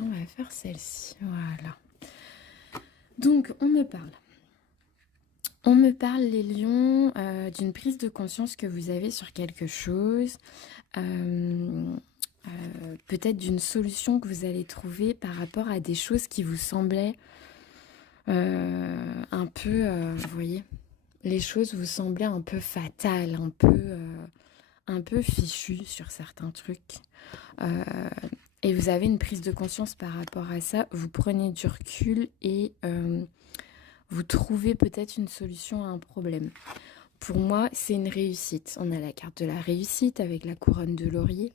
On va faire celle-ci, voilà. Donc, on me parle. On me parle, les lions, d'une prise de conscience que vous avez sur quelque chose. Peut-être d'une solution que vous allez trouver par rapport à des choses qui vous semblaient un peu, vous voyez, les choses vous semblaient un peu fatales, un peu fichues sur certains trucs. Euh, et vous avez une prise de conscience par rapport à ça. Vous prenez du recul et vous trouvez peut-être une solution à un problème. Pour moi, c'est une réussite. On a la carte de la réussite avec la couronne de laurier.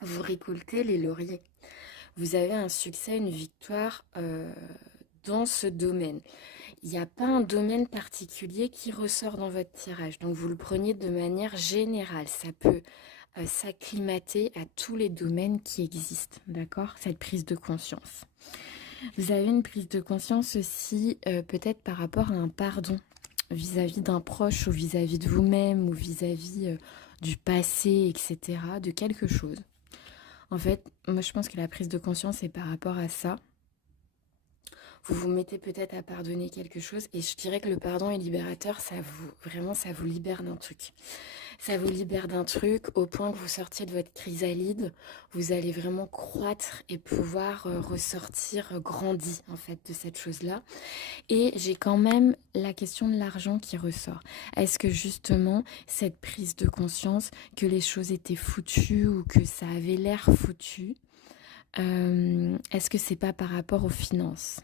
Vous récoltez les lauriers. Vous avez un succès, une victoire dans ce domaine. Il n'y a pas un domaine particulier qui ressort dans votre tirage. Donc vous le preniez de manière générale. Ça peut s'acclimater à tous les domaines qui existent. D'accord? Cette prise de conscience. Vous avez une prise de conscience aussi peut-être par rapport à un pardon vis-à-vis d'un proche ou vis-à-vis de vous-même ou vis-à-vis du passé, etc. De quelque chose. En fait, moi je pense que la prise de conscience est par rapport à ça. Vous vous mettez peut-être à pardonner quelque chose et je dirais que le pardon est libérateur, ça vous libère d'un truc. Ça vous libère d'un truc au point que vous sortiez de votre chrysalide, vous allez vraiment croître et pouvoir ressortir grandi en fait de cette chose-là. Et j'ai quand même la question de l'argent qui ressort. Est-ce que justement cette prise de conscience que les choses étaient foutues ou que ça avait l'air foutu, est-ce que c'est pas par rapport aux finances?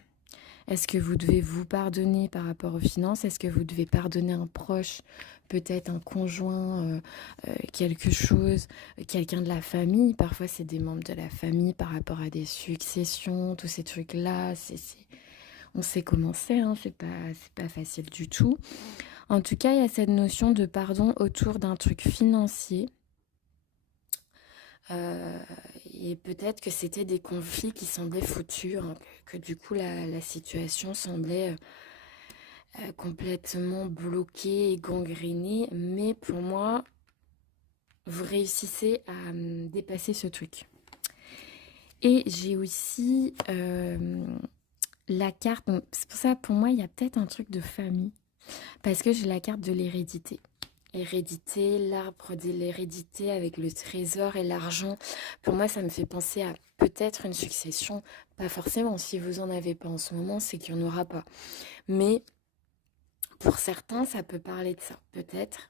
Est-ce que vous devez vous pardonner par rapport aux finances? Est-ce que vous devez pardonner un proche, peut-être un conjoint, quelque chose, quelqu'un de la famille? Parfois, c'est des membres de la famille par rapport à des successions, tous ces trucs-là. On sait comment c'est, hein, c'est pas facile du tout. En tout cas, il y a cette notion de pardon autour d'un truc financier. Euh, et peut-être que c'était des conflits qui semblaient foutus, hein, que du coup la situation semblait complètement bloquée et gangrénée. Mais pour moi, vous réussissez à dépasser ce truc. Et j'ai aussi la carte, donc c'est pour ça pour moi il y a peut-être un truc de famille, parce que j'ai la carte de l'hérédité. Hérédité, l'arbre de l'hérédité avec le trésor et l'argent. Pour moi, ça me fait penser à peut-être une succession. Pas forcément, si vous en avez pas en ce moment, c'est qu'il n'y en aura pas. Mais pour certains, ça peut parler de ça, peut-être.